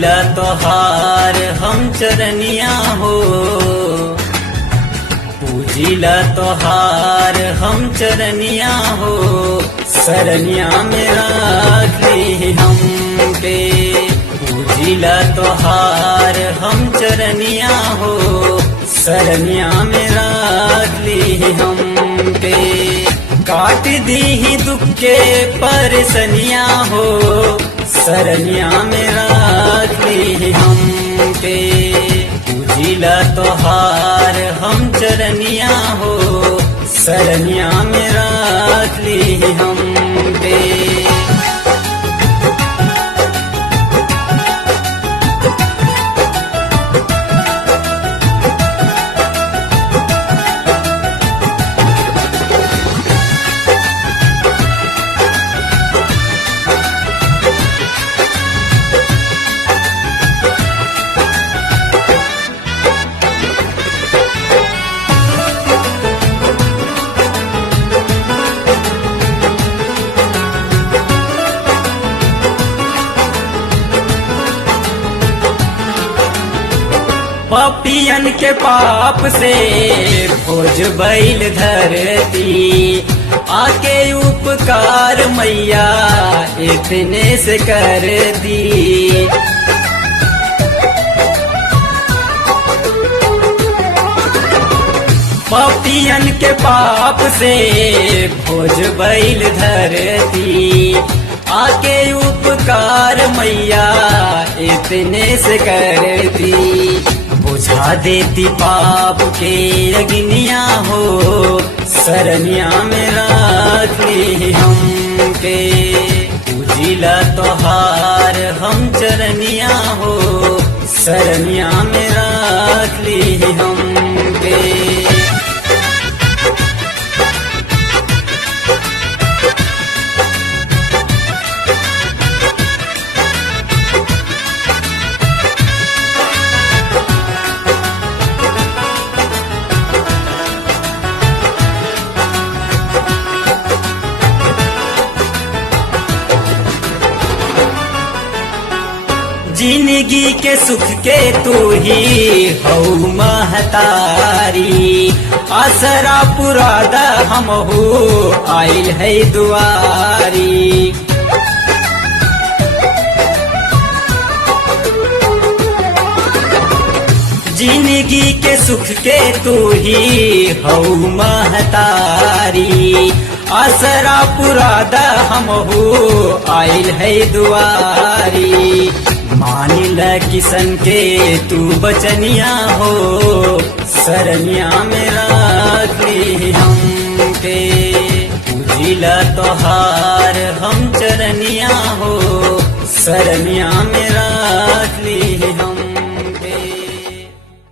पूजिला तोहार हम चरनिया हो, पूजिला तोहार हम चरनिया हो, सरनिया में राख ली हमके। पूजिला तोहार हम चरनिया हो, सरनिया में राख ली हमके। काट दी दुख के परसनिया हो, सरनिया में राख ली हमके। पूजिला तोहार हम चरनिया हो, सरनिया में राख ली हमके। पपियन के पाप से खोज बैल धरती, आके उपकार मैया इतने से कर दी। पपियन के पाप से खोज बैल धरती, आके उपकार मैया इतने से कर दी। बुझा देती पाप के अग्निया हो, सरनिया में राख ली हमके। पूजिला तोहार हम चरनिया हो, सरनिया में राख ली हमके। जिंदगी के सुख के तू ही हऊ महतारी, आसरा पुरादा हम हो आइल है दुआरी। जिंदगी के सुख के तू ही हऊ महतारी, आसरा पुरादा हम हो आइल है दुआरी। मानिल किसन के तू बचनिया हो, सरनिया में राख ली हमके। पूजिला तोहार हम चरनिया हो, सरनिया में राख